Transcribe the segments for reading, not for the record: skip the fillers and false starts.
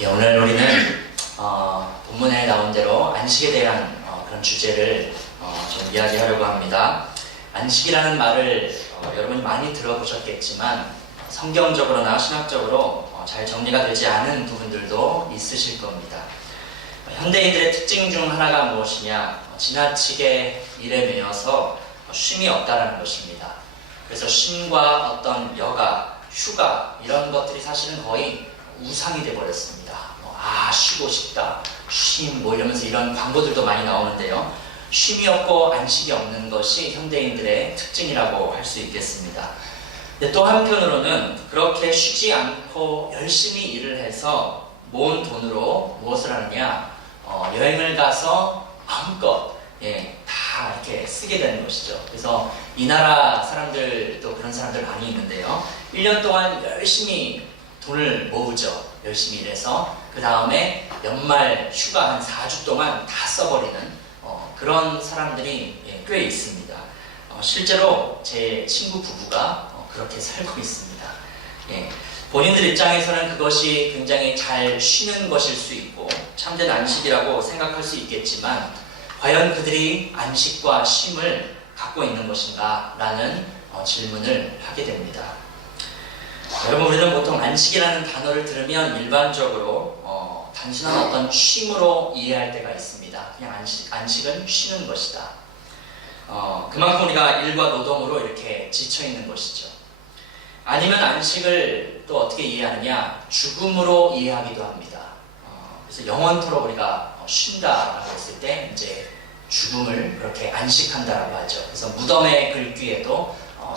예, 오늘 우리는 본문에 나온 대로 안식에 대한 그런 주제를 좀 이야기하려고 합니다. 안식이라는 말을 여러분이 많이 들어보셨겠지만 성경적으로나 신학적으로 잘 정리가 되지 않은 부분들도 있으실 겁니다. 현대인들의 특징 중 하나가 무엇이냐? 지나치게 일에 매여서 쉼이 없다는 것입니다. 그래서 쉼과 어떤 여가, 휴가 이런 것들이 사실은 거의 우상이 되어버렸습니다. 쉬고 싶다, 쉼 이러면서 이런 광고들도 많이 나오는데요. 쉼이 없고 안식이 없는 것이 현대인들의 특징이라고 할 수 있겠습니다. 근데 또 한편으로는 그렇게 쉬지 않고 열심히 일을 해서 모은 돈으로 무엇을 하느냐? 여행을 가서 마음껏 다 이렇게 쓰게 되는 것이죠. 그래서 이 나라 사람들도 그런 사람들 많이 있는데요. 1년 동안 열심히 돈을 모으죠. 열심히 일해서 그 다음에 연말 휴가 한 4주 동안 다 써버리는 그런 사람들이 꽤 있습니다. 실제로 제 친구 부부가 그렇게 살고 있습니다. 본인들 입장에서는 그것이 굉장히 잘 쉬는 것일 수 있고 참된 안식이라고 생각할 수 있겠지만 과연 그들이 안식과 쉼을 갖고 있는 것인가? 라는 질문을 하게 됩니다. 여러분, 우리는 보통 안식이라는 단어를 들으면 일반적으로 단순한 어떤 쉼으로 이해할 때가 있습니다. 그냥 안식은 쉬는 것이다. 그만큼 우리가 일과 노동으로 이렇게 지쳐있는 것이죠. 아니면 안식을 또 어떻게 이해하느냐? 죽음으로 이해하기도 합니다. 그래서 영원토록 우리가 쉰다라고 했을 때 이제 죽음을 그렇게 안식한다라고 하죠. 그래서 무덤의 글귀에도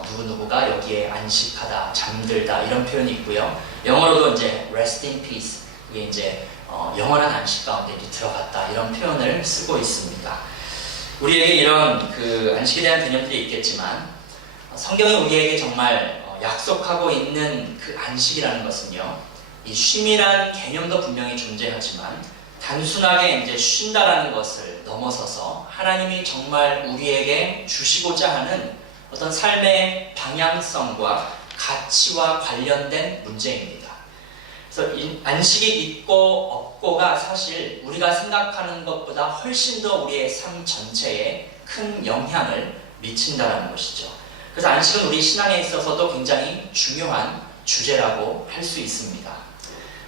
누구누구가 여기에 안식하다, 잠들다 이런 표현이 있고요. 영어로도 이제 rest in peace, 이게 이제 영원한 안식 가운데 들어갔다 이런 표현을 쓰고 있습니다. 우리에게 이런 그 안식에 대한 개념들이 있겠지만 성경이 우리에게 정말 약속하고 있는 그 안식이라는 것은요, 이 쉼이란 개념도 분명히 존재하지만 단순하게 이제 쉰다라는 것을 넘어서서 하나님이 정말 우리에게 주시고자 하는 어떤 삶의 방향성과 가치와 관련된 문제입니다. 그래서 안식이 있고 없고가 사실 우리가 생각하는 것보다 훨씬 더 우리의 삶 전체에 큰 영향을 미친다는 것이죠. 그래서 안식은 우리 신앙에 있어서도 굉장히 중요한 주제라고 할 수 있습니다.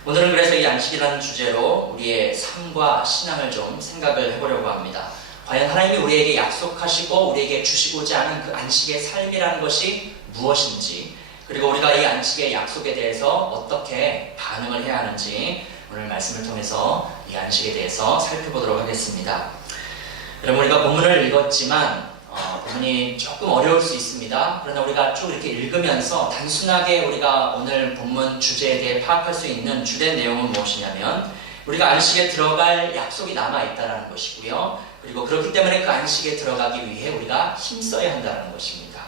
오늘은 그래서 이 안식이라는 주제로 우리의 삶과 신앙을 좀 생각을 해보려고 합니다. 과연 하나님이 우리에게 약속하시고 우리에게 주시고자 하는 그 안식의 삶이라는 것이 무엇인지, 그리고 우리가 이 안식의 약속에 대해서 어떻게 반응을 해야 하는지 오늘 말씀을 통해서 이 안식에 대해서 살펴보도록 하겠습니다. 여러분, 우리가 본문을 읽었지만 본문이 조금 어려울 수 있습니다. 그러나 우리가 쭉 이렇게 읽으면서 단순하게 우리가 오늘 본문 주제에 대해 파악할 수 있는 주된 내용은 무엇이냐면 우리가 안식에 들어갈 약속이 남아있다는 것이고요. 그리고 그렇기 때문에 그 안식에 들어가기 위해 우리가 힘써야 한다는 것입니다.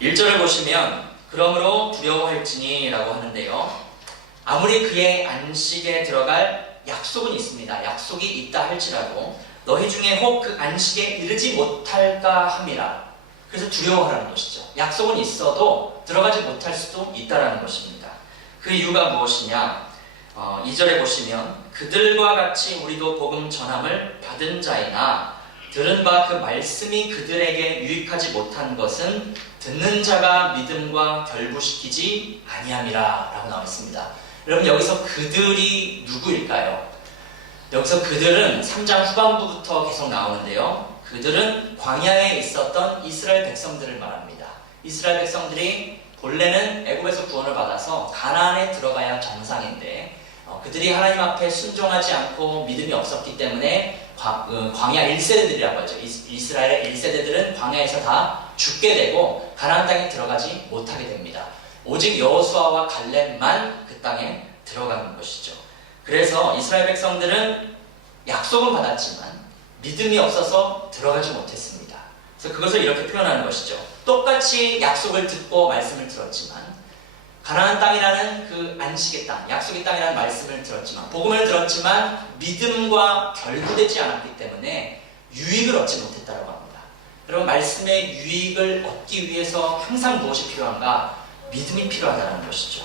1절을 보시면 그러므로 두려워할지니 라고 하는데요. 아무리 그의 안식에 들어갈 약속은 있습니다. 약속이 있다 할지라도 너희 중에 혹 그 안식에 이르지 못할까 함이라. 그래서 두려워하라는 것이죠. 약속은 있어도 들어가지 못할 수도 있다는 것입니다. 그 이유가 무엇이냐? 2절에 보시면 그들과 같이 우리도 복음 전함을 받은 자이나 들은 바 그 말씀이 그들에게 유익하지 못한 것은 듣는 자가 믿음과 결부시키지 아니함이라 라고 나와 있습니다. 여러분, 여기서 그들이 누구일까요? 여기서 그들은 3장 후반부부터 계속 나오는데요. 그들은 광야에 있었던 이스라엘 백성들을 말합니다. 이스라엘 백성들이 본래는 애굽에서 구원을 받아서 가나안에 들어가야 정상인데 그들이 하나님 앞에 순종하지 않고 믿음이 없었기 때문에 광야 1세대들이라고 하죠. 이스라엘의 1세대들은 광야에서 다 죽게 되고 가나안 땅에 들어가지 못하게 됩니다. 오직 여호수아와 갈렙만 그 땅에 들어가는 것이죠. 그래서 이스라엘 백성들은 약속은 받았지만 믿음이 없어서 들어가지 못했습니다. 그래서 그것을 이렇게 표현하는 것이죠. 똑같이 약속을 듣고 말씀을 들었지만 가나안 땅이라는 그 안식의 땅, 약속의 땅이라는 말씀을 들었지만, 복음을 들었지만 믿음과 결부되지 않았기 때문에 유익을 얻지 못했다고 합니다. 여러분, 말씀의 유익을 얻기 위해서 항상 무엇이 필요한가? 믿음이 필요하다는 것이죠.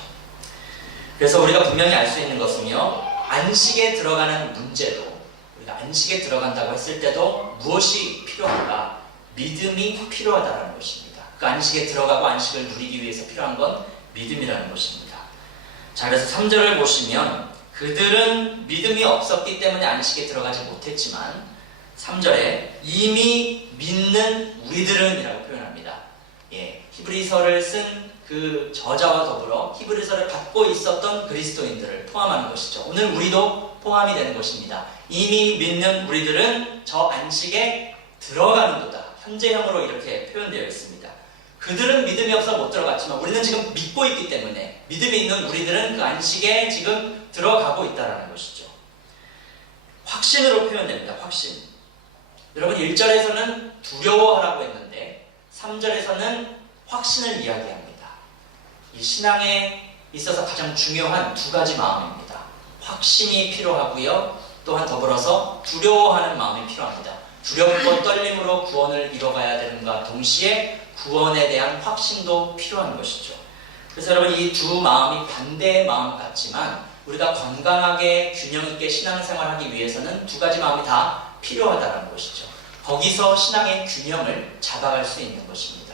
그래서 우리가 분명히 알 수 있는 것은요, 안식에 들어가는 문제도, 우리가 안식에 들어간다고 했을 때도 무엇이 필요한가? 믿음이 필요하다는 것입니다. 그 안식에 들어가고 안식을 누리기 위해서 필요한 건 믿음이라는 것입니다. 자, 그래서 3절을 보시면 그들은 믿음이 없었기 때문에 안식에 들어가지 못했지만 3절에 이미 믿는 우리들은 이라고 표현합니다. 히브리서를 쓴 그 저자와 더불어 히브리서를 받고 있었던 그리스도인들을 포함하는 것이죠. 오늘 우리도 포함이 되는 것입니다. 이미 믿는 우리들은 저 안식에 들어가는도다. 현재형으로 이렇게 표현되어 있습니다. 그들은 믿음이 없어 못 들어갔지만 우리는 지금 믿고 있기 때문에 믿음이 있는 우리들은 그 안식에 지금 들어가고 있다는 것이죠. 확신으로 표현됩니다. 확신. 여러분 1절에서는 두려워하라고 했는데 3절에서는 확신을 이야기합니다. 이 신앙에 있어서 가장 중요한 두 가지 마음입니다. 확신이 필요하고요. 또한 더불어서 두려워하는 마음이 필요합니다. 두렵고 떨림으로 구원을 이뤄가야 되는가 동시에 구원에 대한 확신도 필요한 것이죠. 그래서 여러분 이 두 마음이 반대의 마음 같지만 우리가 건강하게 균형 있게 신앙생활하기 위해서는 두 가지 마음이 다 필요하다는 것이죠. 거기서 신앙의 균형을 잡아갈 수 있는 것입니다.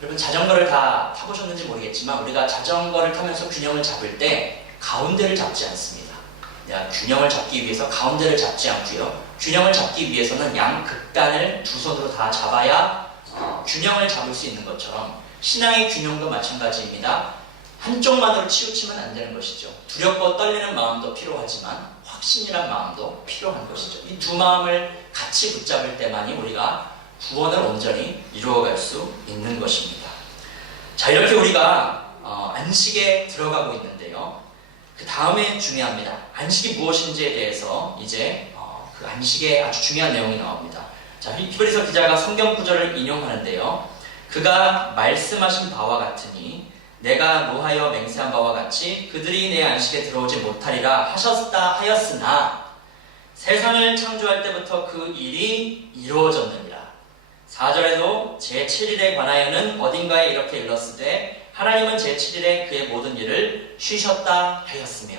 여러분 자전거를 다 타보셨는지 모르겠지만 우리가 자전거를 타면서 균형을 잡을 때 가운데를 잡지 않습니다. 균형을 잡기 위해서 가운데를 잡지 않고요. 균형을 잡기 위해서는 양 극단을 두 손으로 다 잡아야 균형을 잡을 수 있는 것처럼 신앙의 균형도 마찬가지입니다. 한쪽만으로 치우치면 안 되는 것이죠. 두렵고 떨리는 마음도 필요하지만 확신이란 마음도 필요한 것이죠. 이 두 마음을 같이 붙잡을 때만이 우리가 구원을 온전히 이루어갈 수 있는 것입니다. 자, 이렇게 우리가 안식에 들어가고 있는데요. 그 다음에 중요합니다. 안식이 무엇인지에 대해서 이제 그 안식에 아주 중요한 내용이 나옵니다. 자, 히브리서 기자가 성경 구절을 인용하는데요. 그가 말씀하신 바와 같으니 내가 노하여 맹세한 바와 같이 그들이 내 안식에 들어오지 못하리라 하셨다 하였으나 세상을 창조할 때부터 그 일이 이루어졌느니라. 4절에도 제7일에 관하여는 어딘가에 이렇게 일렀으되 하나님은 제7일에 그의 모든 일을 쉬셨다 하였으며.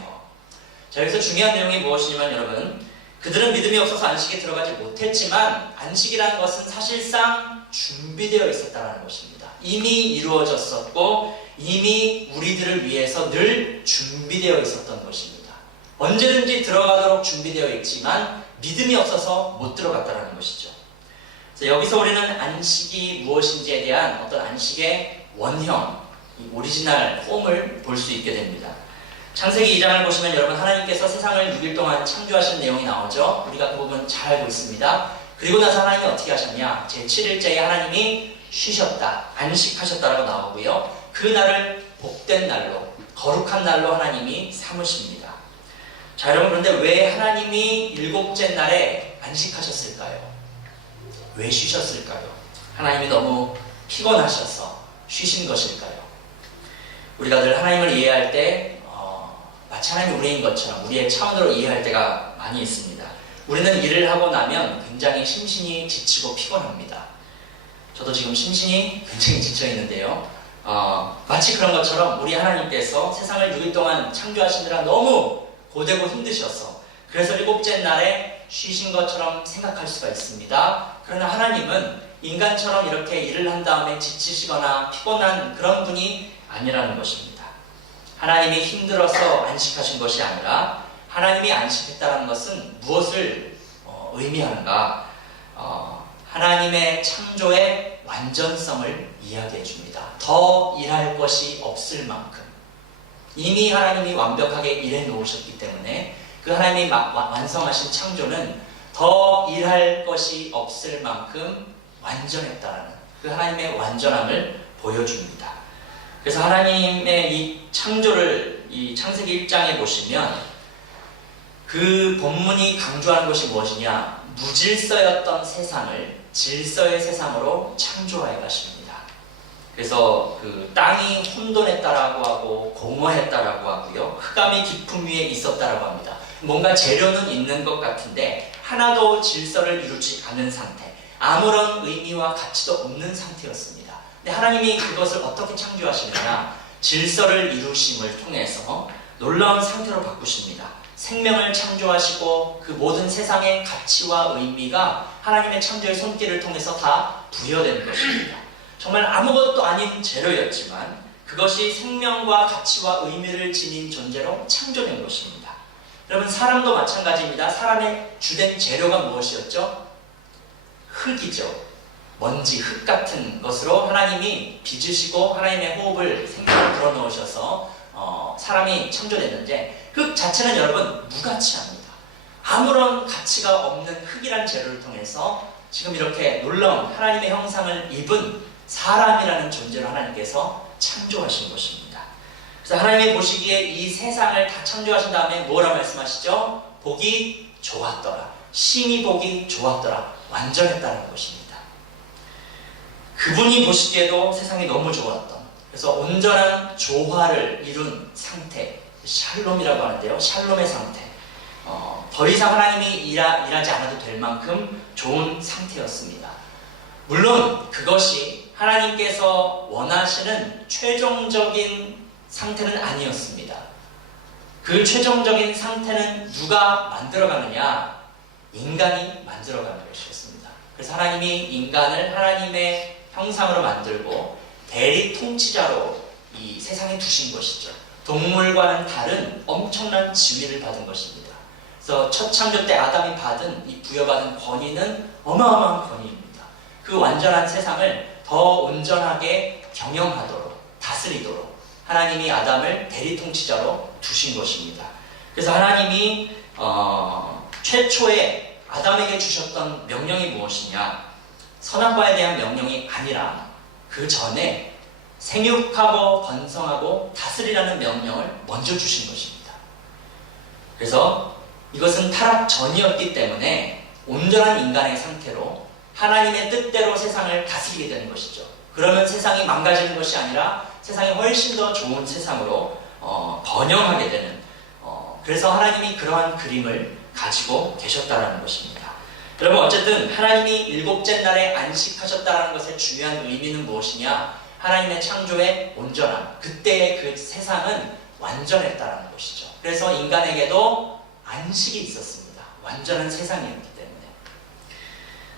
자, 여기서 중요한 내용이 무엇이냐면 여러분 그들은 믿음이 없어서 안식에 들어가지 못했지만 안식이라는 것은 사실상 준비되어 있었다는 것입니다. 이미 이루어졌었고 이미 우리들을 위해서 늘 준비되어 있었던 것입니다. 언제든지 들어가도록 준비되어 있지만 믿음이 없어서 못 들어갔다는 것이죠. 그래서 여기서 우리는 안식이 무엇인지에 대한 어떤 안식의 원형, 이 오리지널 폼을 볼 수 있게 됩니다. 창세기 2장을 보시면 여러분 하나님께서 세상을 6일 동안 창조하신 내용이 나오죠. 우리가 그 부분 잘 알고 있습니다. 그리고 나서 하나님이 어떻게 하셨냐? 제7일째에 하나님이 쉬셨다, 안식하셨다라고 나오고요. 그 날을 복된 날로, 거룩한 날로 하나님이 삼으십니다. 자, 여러분 그런데 왜 하나님이 7째 날에 안식하셨을까요? 왜 쉬셨을까요? 하나님이 너무 피곤하셔서 쉬신 것일까요? 우리가 늘 하나님을 이해할 때 마치 하나님이 우리인 것처럼 우리의 차원으로 이해할 때가 많이 있습니다. 우리는 일을 하고 나면 굉장히 심신이 지치고 피곤합니다. 저도 지금 심신이 굉장히 지쳐 있는데요. 마치 그런 것처럼 우리 하나님께서 세상을 6일 동안 창조하시느라 너무 고되고 힘드셔서 그래서 7째 날에 쉬신 것처럼 생각할 수가 있습니다. 그러나 하나님은 인간처럼 이렇게 일을 한 다음에 지치시거나 피곤한 그런 분이 아니라는 것입니다. 하나님이 힘들어서 안식하신 것이 아니라 하나님이 안식했다는 것은 무엇을 의미하는가? 하나님의 창조의 완전성을 이야기해 줍니다. 더 일할 것이 없을 만큼 이미 하나님이 완벽하게 일해 놓으셨기 때문에 그 하나님이 완성하신 창조는 더 일할 것이 없을 만큼 완전했다는 그 하나님의 완전함을 보여줍니다. 그래서 하나님의 이 창조를 이 창세기 1장에 보시면 그 본문이 강조하는 것이 무엇이냐? 무질서였던 세상을 질서의 세상으로 창조하여 가십니다. 그래서 그 땅이 혼돈했다라고 하고 공허했다라고 하고요. 흑암이 깊음 위에 있었다라고 합니다. 뭔가 재료는 있는 것 같은데 하나도 질서를 이루지 않은 상태, 아무런 의미와 가치도 없는 상태였습니다. 근데 하나님이 그것을 어떻게 창조하시느냐? 질서를 이루심을 통해서 놀라운 상태로 바꾸십니다. 생명을 창조하시고 그 모든 세상의 가치와 의미가 하나님의 창조의 손길을 통해서 다 부여되는 것입니다. 정말 아무것도 아닌 재료였지만 그것이 생명과 가치와 의미를 지닌 존재로 창조된 것입니다. 여러분, 사람도 마찬가지입니다. 사람의 주된 재료가 무엇이었죠? 흙이죠. 먼지, 흙 같은 것으로 하나님이 빚으시고 하나님의 호흡을 생명을 불어넣으셔서 사람이 창조됐는데, 흙 자체는 여러분 무가치합니다. 아무런 가치가 없는 흙이란 재료를 통해서 지금 이렇게 놀라운 하나님의 형상을 입은 사람이라는 존재로 하나님께서 창조하신 것입니다. 그래서 하나님이 보시기에 이 세상을 다 창조하신 다음에 뭐라 말씀하시죠? 보기 좋았더라. 심히 보기 좋았더라. 완전했다는 것입니다. 그분이 보시기에도 세상이 너무 좋았던, 그래서 온전한 조화를 이룬 상태, 샬롬이라고 하는데요. 샬롬의 상태. 더 이상 하나님이 일하지 않아도 될 만큼 좋은 상태였습니다. 물론 그것이 하나님께서 원하시는 최종적인 상태는 아니었습니다. 그 최종적인 상태는 누가 만들어가느냐? 인간이 만들어가는 것이었습니다. 그래서 하나님이 인간을 하나님의 형상으로 만들고 대리 통치자로 이 세상에 두신 것이죠. 동물과는 다른 엄청난 지위를 받은 것입니다. 그래서 첫 창조 때 아담이 받은 이 부여받은 권위는 어마어마한 권위입니다. 그 완전한 세상을 더 온전하게 경영하도록, 다스리도록 하나님이 아담을 대리 통치자로 두신 것입니다. 그래서 하나님이 최초에 아담에게 주셨던 명령이 무엇이냐? 선악과에 대한 명령이 아니라 그 전에 생육하고 번성하고 다스리라는 명령을 먼저 주신 것입니다. 그래서 이것은 타락 전이었기 때문에 온전한 인간의 상태로 하나님의 뜻대로 세상을 다스리게 되는 것이죠. 그러면 세상이 망가지는 것이 아니라 세상이 훨씬 더 좋은 세상으로 번영하게 되는, 그래서 하나님이 그러한 그림을 가지고 계셨다는 것입니다. 여러분, 어쨌든 하나님이 일곱째 날에 안식하셨다는 것의 중요한 의미는 무엇이냐? 하나님의 창조의 온전함, 그때의 그 세상은 완전했다는 것이죠. 그래서 인간에게도 안식이 있었습니다. 완전한 세상이었기 때문에.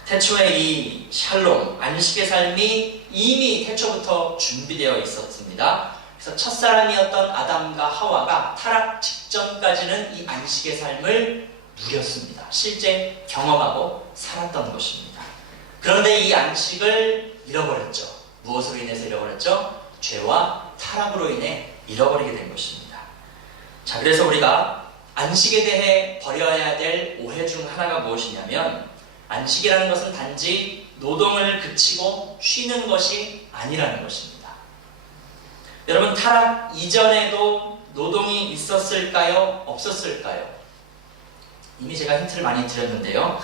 태초의 이 샬롬, 안식의 삶이 이미 태초부터 준비되어 있었습니다. 그래서 첫사람이었던 아담과 하와가 타락 직전까지는 이 안식의 삶을 누렸습니다. 실제 경험하고 살았던 것입니다. 그런데 이 안식을 잃어버렸죠. 무엇으로 인해서 잃어버렸죠? 죄와 타락으로 인해 잃어버리게 된 것입니다. 자, 그래서 우리가 안식에 대해 버려야 될 오해 중 하나가 무엇이냐면, 안식이라는 것은 단지 노동을 그치고 쉬는 것이 아니라는 것입니다. 여러분, 타락 이전에도 노동이 있었을까요? 없었을까요? 이미 제가 힌트를 많이 드렸는데요.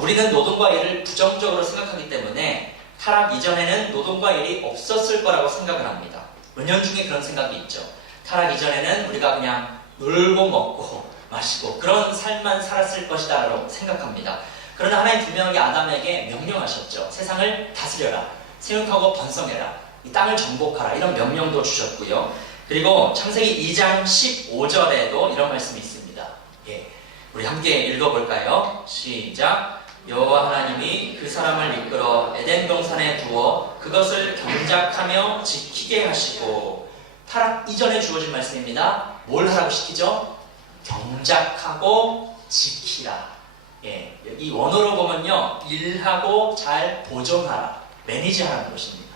우리는 노동과 일을 부정적으로 생각하기 때문에 타락 이전에는 노동과 일이 없었을 거라고 생각을 합니다. 은연중에 그런 생각이 있죠. 타락 이전에는 우리가 그냥 놀고 먹고 마시고 그런 삶만 살았을 것이다 라고 생각합니다. 그러나 하나님 분명하게 아담에게 명령하셨죠. 세상을 다스려라, 생육하고 번성해라, 이 땅을 정복하라, 이런 명령도 주셨고요. 그리고 창세기 2장 15절에도 이런 말씀이 있습니다. 예, 우리 함께 읽어볼까요? 시작. 여호와 하나님이 그 사람을 이끌어 에덴 동산에 두어 그것을 경작하며 지키게 하시고, 타락 이전에 주어진 말씀입니다. 뭘 하라고 시키죠? 경작하고 지키라. 예, 이 원어로 보면요, 일하고 잘 보존하라, 매니지하라는 것입니다.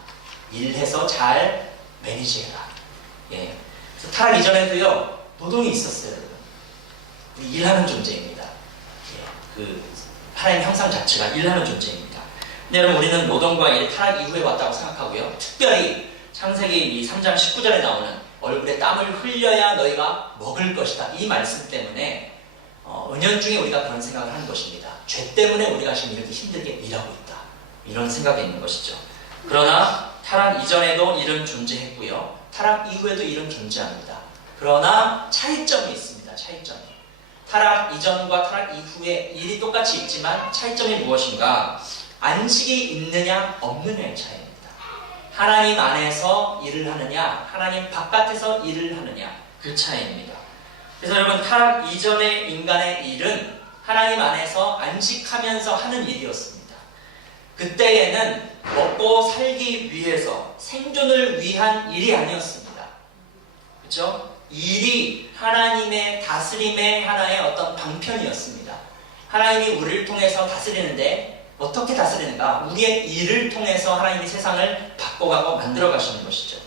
일해서 잘 매니지해라. 예, 그래서 타락 이전에도요, 노동이 있었어요, 여러분. 일하는 존재입니다. 예, 그 하나님 형상 자체가 일하는 존재입니다. 근데 여러분, 우리는 노동과 일, 타락 이후에 왔다고 생각하고요. 특별히 창세기 3장 19절에 나오는 얼굴에 땀을 흘려야 너희가 먹을 것이다, 이 말씀 때문에 은연중에 우리가 그런 생각을 하는 것입니다. 죄 때문에 우리가 지금 이렇게 힘들게 일하고 있다, 이런 생각이 있는 것이죠. 그러나 타락 이전에도 일은 존재했고요, 타락 이후에도 일은 존재합니다. 그러나 차이점이 있습니다. 차이점이. 타락 이전과 타락 이후에 일이 똑같이 있지만 차이점이 무엇인가? 안식이 있느냐 없느냐의 차이입니다. 하나님 안에서 일을 하느냐, 하나님 바깥에서 일을 하느냐, 그 차이입니다. 그래서 여러분, 타락 이전의 인간의 일은 하나님 안에서 안식하면서 하는 일이었습니다. 그때에는 먹고 살기 위해서 생존을 위한 일이 아니었습니다. 그렇죠? 일이 하나님의 다스림의 하나의 어떤 방편이었습니다. 하나님이 우리를 통해서 다스리는데 어떻게 다스리는가? 우리의 일을 통해서 하나님이 세상을 바꿔가고 만들어 가시는 것이죠.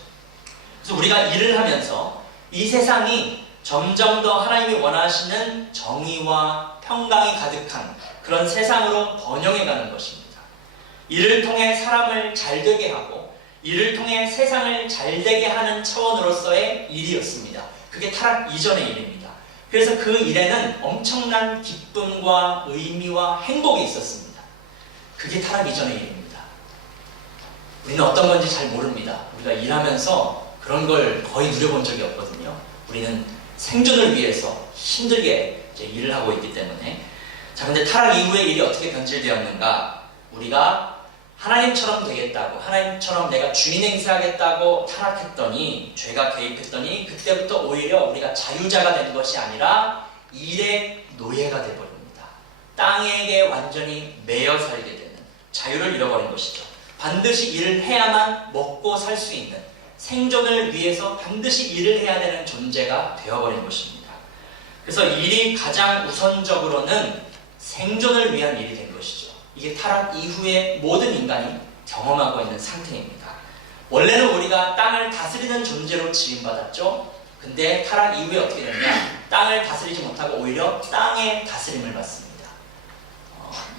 그래서 우리가 일을 하면서 이 세상이 점점 더 하나님이 원하시는 정의와 평강이 가득한 그런 세상으로 번영해가는 것입니다. 이를 통해 사람을 잘되게 하고 이를 통해 세상을 잘되게 하는 차원으로서의 일이었습니다. 그게 타락 이전의 일입니다. 그래서 그 일에는 엄청난 기쁨과 의미와 행복이 있었습니다. 그게 타락 이전의 일입니다. 우리는 어떤 건지 잘 모릅니다. 우리가 일하면서 그런 걸 거의 누려본 적이 없거든요. 우리는 생존을 위해서 힘들게 이제 일을 하고 있기 때문에. 자, 근데 타락 이후의 일이 어떻게 변질되었는가? 우리가 하나님처럼 되겠다고, 하나님처럼 내가 주인 행세하겠다고 타락했더니, 죄가 개입했더니 그때부터 오히려 우리가 자유자가 된 것이 아니라 일의 노예가 되어버립니다. 땅에게 완전히 매여 살게 되는, 자유를 잃어버린 것이죠. 반드시 일을 해야만 먹고 살 수 있는, 생존을 위해서 반드시 일을 해야 되는 존재가 되어버린 것입니다. 그래서 일이 가장 우선적으로는 생존을 위한 일이 된 것이죠. 이게 타락 이후에 모든 인간이 경험하고 있는 상태입니다. 원래는 우리가 땅을 다스리는 존재로 지음받았죠. 근데 타락 이후에 어떻게 됐냐? 땅을 다스리지 못하고 오히려 땅의 다스림을 받습니다.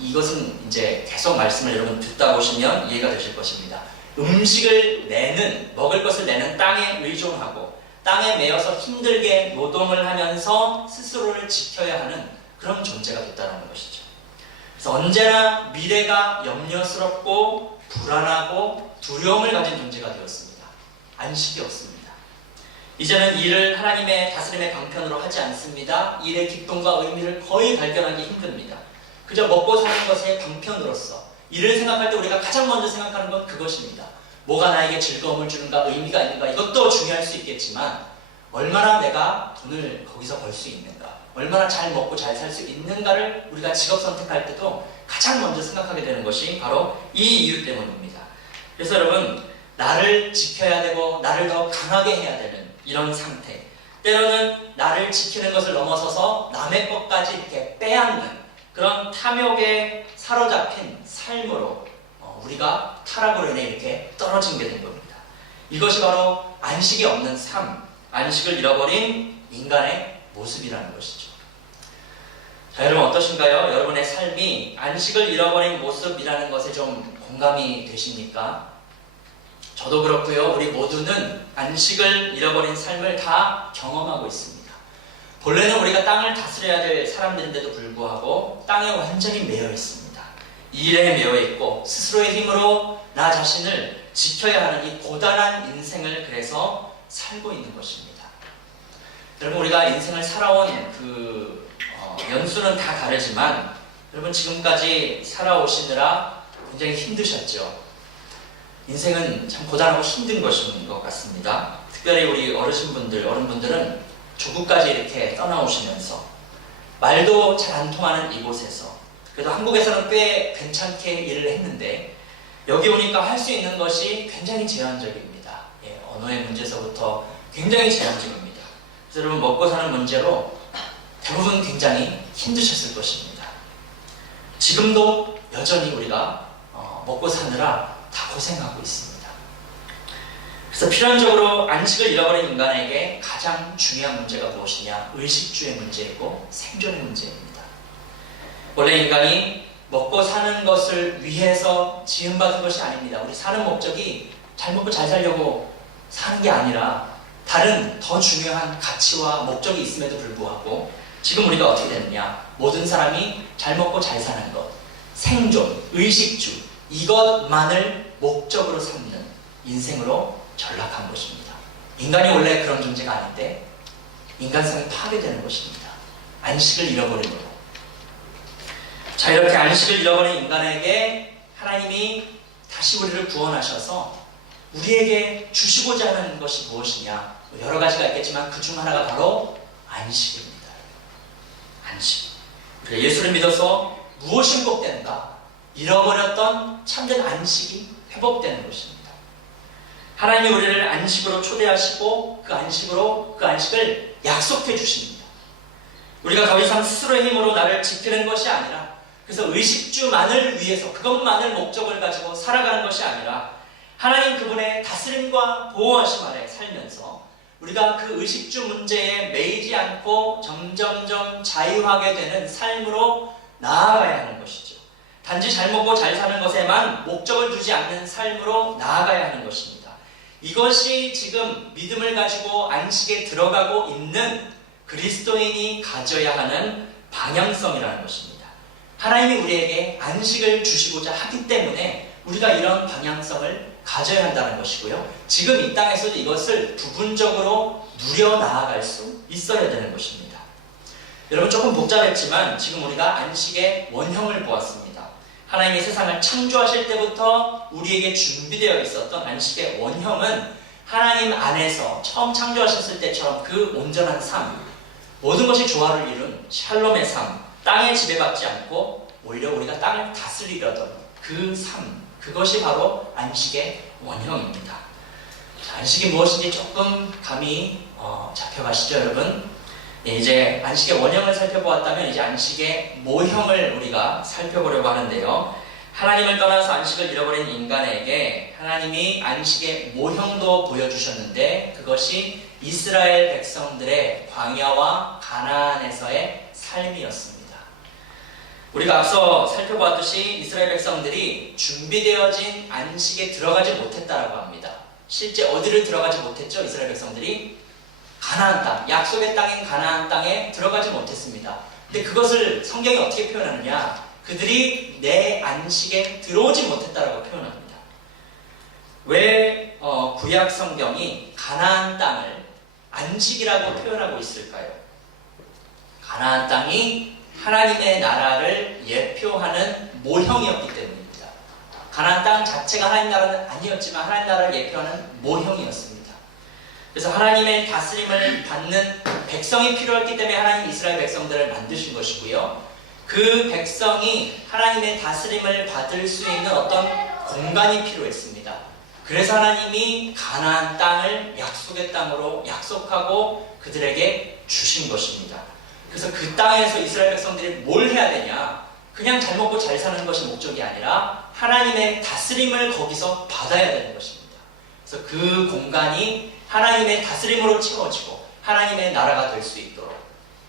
이것은 이제 계속 말씀을 여러분 듣다 보시면 이해가 되실 것입니다. 음식을 내는, 먹을 것을 내는 땅에 의존하고 땅에 매여서 힘들게 노동을 하면서 스스로를 지켜야 하는 그런 존재가 됐다는 것이죠. 그래서 언제나 미래가 염려스럽고 불안하고 두려움을 가진 존재가 되었습니다. 안식이 없습니다. 이제는 일을 하나님의 다스림의 방편으로 하지 않습니다. 일의 기쁨과 의미를 거의 발견하기 힘듭니다. 그저 먹고 사는 것의 방편으로서 일을 생각할 때 우리가 가장 먼저 생각하는 건 그것입니다. 뭐가 나에게 즐거움을 주는가, 의미가 있는가, 이것도 중요할 수 있겠지만 얼마나 내가 돈을 거기서 벌 수 있는가, 얼마나 잘 먹고 잘 살 수 있는가를 우리가 직업 선택할 때도 가장 먼저 생각하게 되는 것이 바로 이 이유 때문입니다. 그래서 여러분, 나를 지켜야 되고 나를 더 강하게 해야 되는 이런 상태, 때로는 나를 지키는 것을 넘어서서 남의 것까지 이렇게 빼앗는 그런 탐욕에 사로잡힌 삶으로 우리가 타락으로 인해 이렇게 떨어진 게 된 겁니다. 이것이 바로 안식이 없는 삶, 안식을 잃어버린 인간의 모습이라는 것이죠. 자, 여러분 어떠신가요? 여러분의 삶이 안식을 잃어버린 모습이라는 것에 좀 공감이 되십니까? 저도 그렇고요. 우리 모두는 안식을 잃어버린 삶을 다 경험하고 있습니다. 본래는 우리가 땅을 다스려야 될 사람들인데도 불구하고 땅에 완전히 매여 있습니다. 일에 매여 있고 스스로의 힘으로 나 자신을 지켜야 하는 이 고단한 인생을 그래서 살고 있는 것입니다. 여러분, 우리가 인생을 살아온 그 연수는 다 다르지만 여러분 지금까지 살아오시느라 굉장히 힘드셨죠. 인생은 참 고단하고 힘든 것인 것 같습니다. 특별히 우리 어른분들은 조국까지 이렇게 떠나오시면서 말도 잘 안 통하는 이곳에서, 그래도 한국에서는 꽤 괜찮게 일을 했는데 여기 오니까 할 수 있는 것이 굉장히 제한적입니다. 언어의 문제에서부터 굉장히 제한적입니다. 그래서 여러분, 먹고 사는 문제로 대부분 굉장히 힘드셨을 것입니다. 지금도 여전히 우리가 먹고 사느라 다 고생하고 있습니다. 그래서 필연적으로 안식을 잃어버린 인간에게 가장 중요한 문제가 무엇이냐? 의식주의 문제이고 생존의 문제입니다. 원래 인간이 먹고 사는 것을 위해서 지음받은 것이 아닙니다. 우리 사는 목적이 잘 먹고 잘 살려고 사는 게 아니라 다른 더 중요한 가치와 목적이 있음에도 불구하고 지금 우리가 어떻게 됐느냐? 모든 사람이 잘 먹고 잘 사는 것, 생존, 의식주, 이것만을 목적으로 삼는 인생으로 전락한 것입니다. 인간이 원래 그런 존재가 아닌데 인간성이 파괴되는 것입니다. 안식을 잃어버림으로. 자, 이렇게 안식을 잃어버린 인간에게 하나님이 다시 우리를 구원하셔서 우리에게 주시고자 하는 것이 무엇이냐? 여러 가지가 있겠지만 그 중 하나가 바로 안식입니다. 안식. 우리가 예수를 믿어서 무엇이 회복되는가? 잃어버렸던 참된 안식이 회복되는 것입니다. 하나님이 우리를 안식으로 초대하시고 그 안식을 약속해 주십니다. 우리가 더 이상 스스로의 힘으로 나를 지키는 것이 아니라, 그래서 의식주만을 위해서 그것만을 목적을 가지고 살아가는 것이 아니라 하나님 그분의 다스림과 보호하심 아래 살면서 우리가 그 의식주 문제에 매이지 않고 점점점 자유하게 되는 삶으로 나아가야 하는 것이죠. 단지 잘 먹고 잘 사는 것에만 목적을 두지 않는 삶으로 나아가야 하는 것입니다. 이것이 지금 믿음을 가지고 안식에 들어가고 있는 그리스도인이 가져야 하는 방향성이라는 것입니다. 하나님이 우리에게 안식을 주시고자 하기 때문에 우리가 이런 방향성을 가져야 한다는 것이고요. 지금 이 땅에서도 이것을 부분적으로 누려 나아갈 수 있어야 되는 것입니다. 여러분, 조금 복잡했지만 지금 우리가 안식의 원형을 보았습니다. 하나님이 세상을 창조하실 때부터 우리에게 준비되어 있었던 안식의 원형은 하나님 안에서 처음 창조하셨을 때처럼 그 온전한 삶, 모든 것이 조화를 이룬 샬롬의 삶, 땅에 지배받지 않고 오히려 우리가 땅을 다스리려던 그 삶, 그것이 바로 안식의 원형입니다. 자, 안식이 무엇인지 조금 감이 잡혀가시죠, 여러분? 네, 이제 안식의 원형을 살펴보았다면 이제 안식의 모형을 우리가 살펴보려고 하는데요. 하나님을 떠나서 안식을 잃어버린 인간에게 하나님이 안식의 모형도 보여주셨는데 그것이 이스라엘 백성들의 광야와 가나안에서의 삶이었습니다. 우리가 앞서 살펴보았듯이 이스라엘 백성들이 준비되어진 안식에 들어가지 못했다라고 합니다. 실제 어디를 들어가지 못했죠? 이스라엘 백성들이 가나안 땅, 약속의 땅인 가나안 땅에 들어가지 못했습니다. 근데 그것을 성경이 어떻게 표현하느냐? 그들이 내 안식에 들어오지 못했다라고 표현합니다. 왜 구약 성경이 가나안 땅을 안식이라고 표현하고 있을까요? 가나안 땅이 하나님의 나라를 예표하는 모형이었기 때문입니다. 가나안 땅 자체가 하나님 나라는 아니었지만 하나님 나라를 예표하는 모형이었습니다. 그래서 하나님의 다스림을 받는 백성이 필요했기 때문에 하나님 이스라엘 백성들을 만드신 것이고요. 그 백성이 하나님의 다스림을 받을 수 있는 어떤 공간이 필요했습니다. 그래서 하나님이 가나안 땅을 약속의 땅으로 약속하고 그들에게 주신 것입니다. 그래서 그 땅에서 이스라엘 백성들이 뭘 해야 되냐? 그냥 잘 먹고 잘 사는 것이 목적이 아니라 하나님의 다스림을 거기서 받아야 되는 것입니다. 그래서 그 공간이 하나님의 다스림으로 채워지고 하나님의 나라가 될 수 있도록,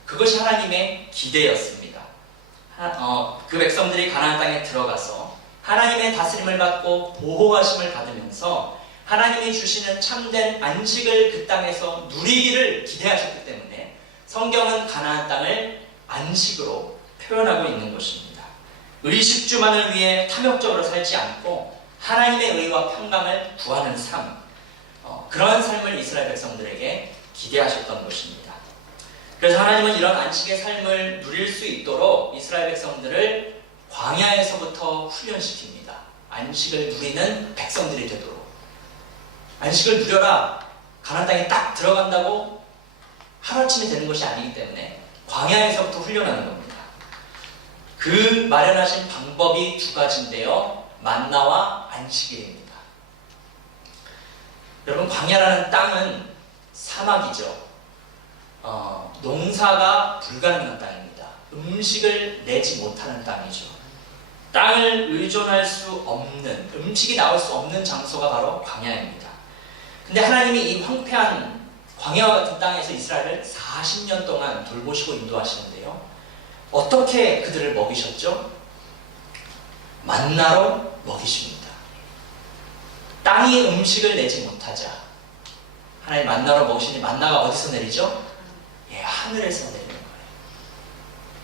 그것이 하나님의 기대였습니다. 그 백성들이 가나안 땅에 들어가서 하나님의 다스림을 받고 보호하심을 받으면서 하나님이 주시는 참된 안식을 그 땅에서 누리기를 기대하셨기 때문에 성경은 가나안 땅을 안식으로 표현하고 있는 것입니다. 의식주만을 위해 탐욕적으로 살지 않고 하나님의 의와 평강을 구하는 삶, 그러한 삶을 이스라엘 백성들에게 기대하셨던 것입니다. 그래서 하나님은 이런 안식의 삶을 누릴 수 있도록 이스라엘 백성들을 광야에서부터 훈련시킵니다. 안식을 누리는 백성들이 되도록. 안식을 누려라, 가나안 땅에 딱 들어간다고 하루아침에 되는 것이 아니기 때문에 광야에서부터 훈련하는 겁니다. 그 마련하신 방법이 두 가지인데요. 만나와 안식일입니다. 여러분, 광야라는 땅은 사막이죠. 농사가 불가능한 땅입니다. 음식을 내지 못하는 땅이죠. 땅을 의존할 수 없는, 음식이 나올 수 없는 장소가 바로 광야입니다. 근데 하나님이 이 황폐한 광야와 같은 땅에서 이스라엘을 40년 동안 돌보시고 인도하시는데요. 어떻게 그들을 먹이셨죠? 만나로 먹이십니다. 땅이 음식을 내지 못하자 하나님 만나로 먹이시니 만나가 어디서 내리죠? 예, 하늘에서 내리는 거예요.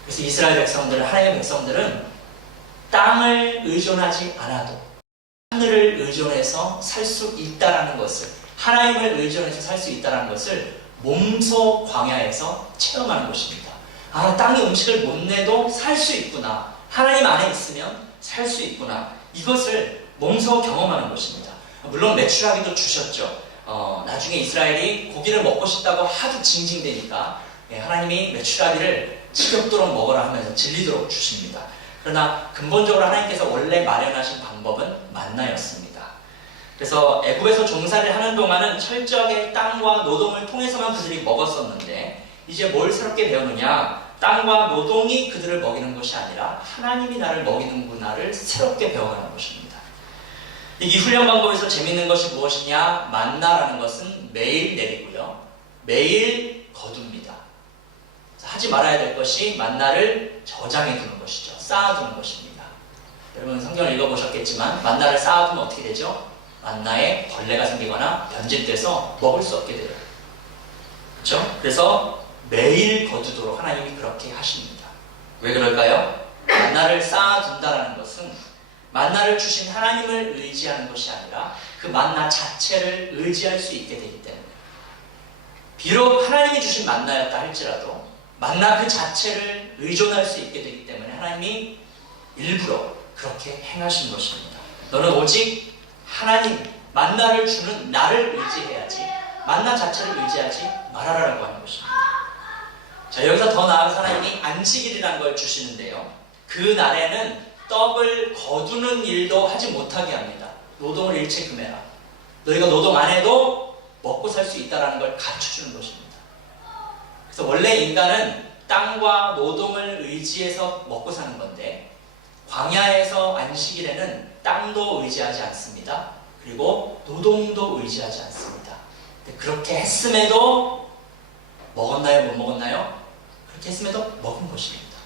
그래서 이스라엘 백성들은, 하나님의 백성들은 땅을 의존하지 않아도 하늘을 의존해서 살 수 있다는 것을, 하나님을 의존해서 살 수 있다는 것을 몸소 광야에서 체험하는 것입니다. 아, 땅이 음식을 못 내도 살 수 있구나. 하나님 안에 있으면 살 수 있구나. 이것을 몸소 경험하는 것입니다. 물론 메추라기도 주셨죠. 나중에 이스라엘이 고기를 먹고 싶다고 하도 징징대니까 하나님이 메추라기를 지겹도록 먹으라 하면서 질리도록 주십니다. 그러나 근본적으로 하나님께서 원래 마련하신 방법은 만나였습니다. 그래서 애굽에서 종살이를 하는 동안은 철저하게 땅과 노동을 통해서만 그들이 먹었었는데 이제 뭘 새롭게 배우느냐? 땅과 노동이 그들을 먹이는 것이 아니라 하나님이 나를 먹이는구나를 새롭게 배워가는 것입니다. 이 훈련 방법에서 재밌는 것이 무엇이냐? 만나라는 것은 매일 내리고요. 매일 거둡니다. 하지 말아야 될 것이 만나를 저장해 두는 것이죠. 쌓아두는 것입니다. 여러분 성경을 읽어보셨겠지만 만나를 쌓아두면 어떻게 되죠? 만나에 벌레가 생기거나 변질돼서 먹을 수 없게 돼요. 그렇죠? 그래서 매일 거두도록 하나님이 그렇게 하십니다. 왜 그럴까요? 만나를 쌓아둔다는 것은 만나를 주신 하나님을 의지하는 것이 아니라 그 만나 자체를 의지할 수 있게 되기 때문에 비록 하나님이 주신 만나였다 할지라도 만나 그 자체를 의존할 수 있게 되기 때문에 하나님이 일부러 그렇게 행하신 것입니다. 너는 오직 하나님, 만나를 주는 나를 의지해야지 만나 자체를 의지하지 말아라라고 하는 것입니다. 자, 여기서 더 나아가서 하나님이 안식일이라는 걸 주시는데요. 그 날에는 떡을 거두는 일도 하지 못하게 합니다. 노동을 일체 금해라. 너희가 노동 안 해도 먹고 살 수 있다는 걸 가르쳐주는 것입니다. 그래서 원래 인간은 땅과 노동을 의지해서 먹고 사는 건데 광야에서 안식일에는 땅도 의지하지 않습니다. 그리고 노동도 의지하지 않습니다. 그렇게 했음에도 먹었나요? 못 먹었나요? 그렇게 했음에도 먹은 것입니다.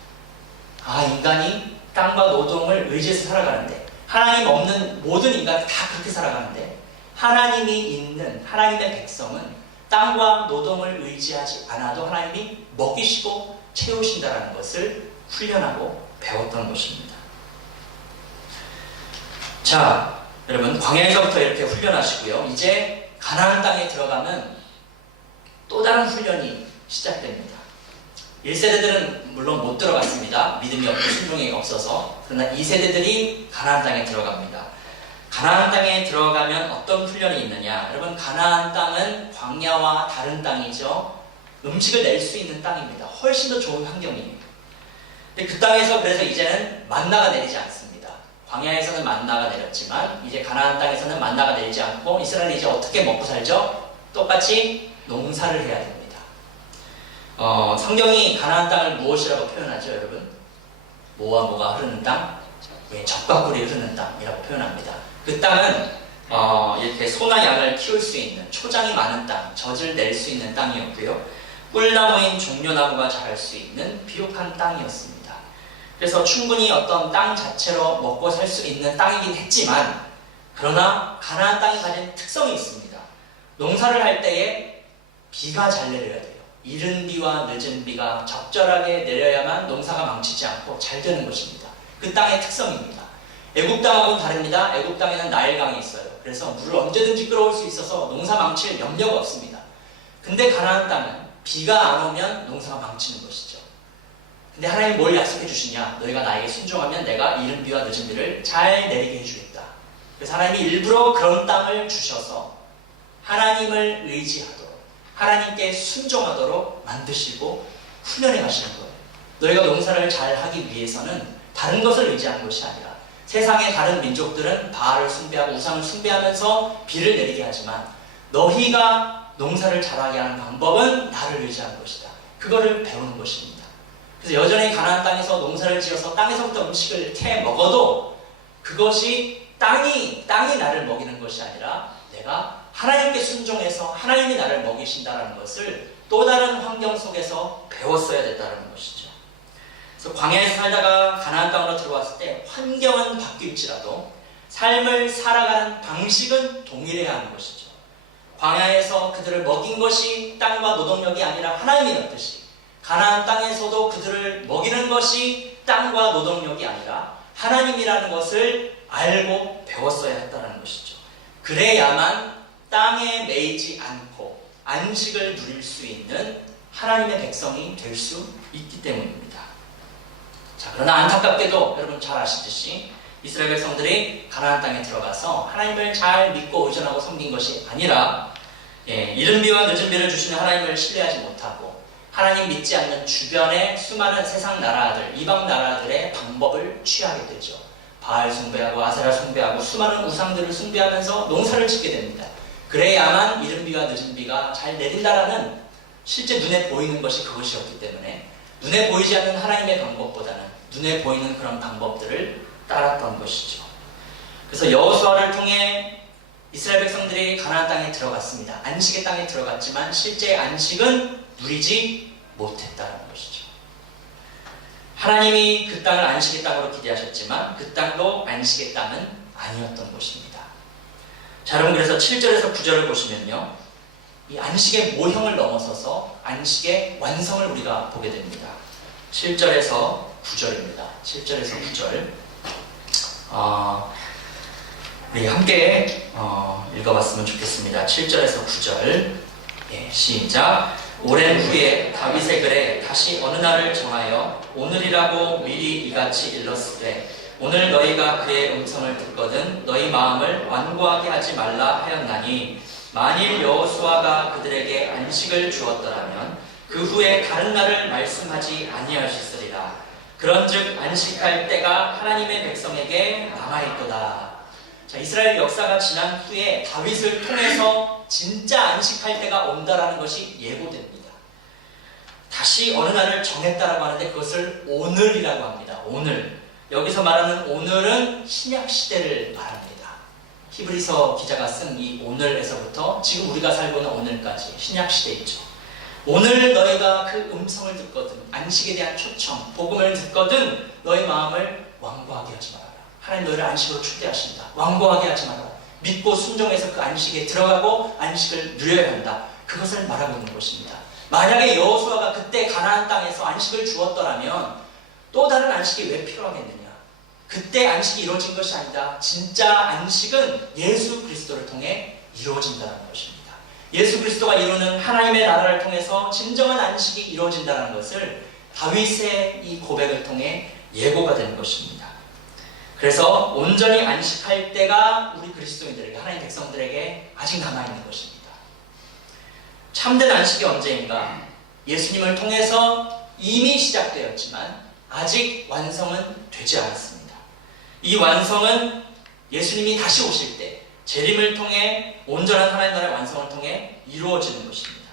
인간이 땅과 노동을 의지해서 살아가는데 하나님 없는 모든 인간이 다 그렇게 살아가는데 하나님이 있는 하나님의 백성은 땅과 노동을 의지하지 않아도 하나님이 먹이시고 채우신다는 것을 훈련하고 배웠던 것입니다. 자, 여러분 광야에서부터 이렇게 훈련하시고요. 이제 가나안 땅에 들어가면 또 다른 훈련이 시작됩니다. 1세대들은 물론 못 들어갔습니다. 믿음이 없고 순종이 없어서. 그러나 2세대들이 가나안 땅에 들어갑니다. 가나안 땅에 들어가면 어떤 훈련이 있느냐? 여러분 가나안 땅은 광야와 다른 땅이죠. 음식을 낼 수 있는 땅입니다. 훨씬 더 좋은 환경이에요. 근데 그 땅에서 그래서 이제는 만나가 내리지 않습니다. 광야에서는 만나가 내렸지만 이제 가나안 땅에서는 만나가 내리지 않고 이스라엘이 이제 어떻게 먹고 살죠? 똑같이 농사를 해야 됩니다. 성경이 가나안 땅을 무엇이라고 표현하죠, 여러분? 모와 모가 흐르는 땅, 젖과 꿀이 흐르는 땅이라고 표현합니다. 그 땅은 이렇게 소나 양을 키울 수 있는 초장이 많은 땅, 젖을 낼 수 있는 땅이었고요. 꿀나무인 종려나무가 자랄 수 있는 비옥한 땅이었습니다. 그래서 충분히 어떤 땅 자체로 먹고 살 수 있는 땅이긴 했지만 그러나 가나안 땅이 가진 특성이 있습니다. 농사를 할 때에 비가 잘 내려야 돼요. 이른 비와 늦은 비가 적절하게 내려야만 농사가 망치지 않고 잘 되는 것입니다. 그 땅의 특성입니다. 애굽 땅하고는 다릅니다. 애굽 땅에는 나일강이 있어요. 그래서 물을 언제든지 끌어올 수 있어서 농사 망칠 염려가 없습니다. 근데 가나안 땅은 비가 안 오면 농사가 망치는 것이죠. 근데 하나님이 뭘 약속해 주시냐? 너희가 나에게 순종하면 내가 이른 비와 늦은 비를 잘 내리게 해주겠다. 그래서 하나님이 일부러 그런 땅을 주셔서 하나님을 의지하도록 하나님께 순종하도록 만드시고 훈련해 가시는 거예요. 너희가 농사를 잘 하기 위해서는 다른 것을 의지하는 것이 아니라 세상의 다른 민족들은 바알을 숭배하고 우상을 숭배하면서 비를 내리게 하지만 너희가 농사를 잘하게 하는 방법은 나를 의지하는 것이다. 그거를 배우는 것입니다. 그래서 여전히 가나안 땅에서 농사를 지어서 땅에서부터 음식을 캐 먹어도 그것이 땅이 나를 먹이는 것이 아니라 내가 하나님께 순종해서 하나님이 나를 먹이신다는 것을 또 다른 환경 속에서 배웠어야 됐다는 것이죠. 그래서 광야에서 살다가 가나안 땅으로 들어왔을 때 환경은 바뀔지라도 삶을 살아가는 방식은 동일해야 하는 것이죠. 광야에서 그들을 먹인 것이 땅과 노동력이 아니라 하나님이었듯이 가나안 땅에서도 그들을 먹이는 것이 땅과 노동력이 아니라 하나님이라는 것을 알고 배웠어야 했다는 것이죠. 그래야만 땅에 매이지 않고 안식을 누릴 수 있는 하나님의 백성이 될 수 있기 때문입니다. 자, 그러나 안타깝게도 여러분 잘 아시듯이 이스라엘 백성들이 가나안 땅에 들어가서 하나님을 잘 믿고 의존하고 섬긴 것이 아니라 이른 비와 늦은 비를 주시는 하나님을 신뢰하지 못하고 하나님 믿지 않는 주변의 수많은 세상 나라들, 이방 나라들의 방법을 취하게 되죠. 바알 숭배하고 아세라 숭배하고 수많은 우상들을 숭배하면서 농사를 짓게 됩니다. 그래야만 이른 비와 늦은 비가 잘 내린다라는 실제 눈에 보이는 것이 그것이었기 때문에 눈에 보이지 않는 하나님의 방법보다는 눈에 보이는 그런 방법들을 따랐던 것이죠. 그래서 여호수아를 통해 이스라엘 백성들이 가나안 땅에 들어갔습니다. 안식의 땅에 들어갔지만 실제 안식은 누리지 못했다는 것이죠. 하나님이 그 땅을 안식의 땅으로 기대하셨지만 그 땅도 안식의 땅은 아니었던 것입니다. 자, 여러분, 그래서 7절에서 9절을 보시면요, 이 안식의 모형을 넘어서서 안식의 완성을 우리가 보게 됩니다. 7절에서 9절입니다. 7절에서 9절 우리 함께 읽어봤으면 좋겠습니다. 7절에서 9절 시작. 오랜 후에 다윗의 글에 다시 어느 날을 정하여 오늘이라고 미리 이같이 일렀으되 오늘 너희가 그의 음성을 듣거든 너희 마음을 완고하게 하지 말라 하였나니 만일 여호수아가 그들에게 안식을 주었더라면 그 후에 다른 날을 말씀하지 아니하셨으리라. 그런즉 안식할 때가 하나님의 백성에게 남아있도다. 자, 이스라엘 역사가 지난 후에 다윗을 통해서 진짜 안식할 때가 온다라는 것이 예고됩니다. 다시 어느 날을 정했다라고 하는데 그것을 오늘이라고 합니다. 오늘. 여기서 말하는 오늘은 신약 시대를 말합니다. 히브리서 기자가 쓴 이 오늘에서부터 지금 우리가 살고 있는 오늘까지 신약 시대이죠. 오늘 너희가 그 음성을 듣거든, 안식에 대한 초청, 복음을 듣거든 너희 마음을 완고하게 하지 말아라. 하나님 너희를 안식으로 초대하신다. 완고하게 하지 말아라. 믿고 순종해서 그 안식에 들어가고 안식을 누려야 한다. 그것을 말하고 있는 것입니다. 만약에 여호수아가 그때 가나안 땅에서 안식을 주었더라면 또 다른 안식이 왜 필요하겠느냐? 그때 안식이 이루어진 것이 아니다. 진짜 안식은 예수 그리스도를 통해 이루어진다는 것입니다. 예수 그리스도가 이루는 하나님의 나라를 통해서 진정한 안식이 이루어진다는 것을 다윗의 이 고백을 통해 예고가 되는 것입니다. 그래서 온전히 안식할 때가 우리 그리스도인들에게, 하나님 백성들에게 아직 남아있는 것입니다. 참된 안식이 언제인가? 예수님을 통해서 이미 시작되었지만 아직 완성은 되지 않았습니다. 이 완성은 예수님이 다시 오실 때 재림을 통해 온전한 하나님 나라의 완성을 통해 이루어지는 것입니다.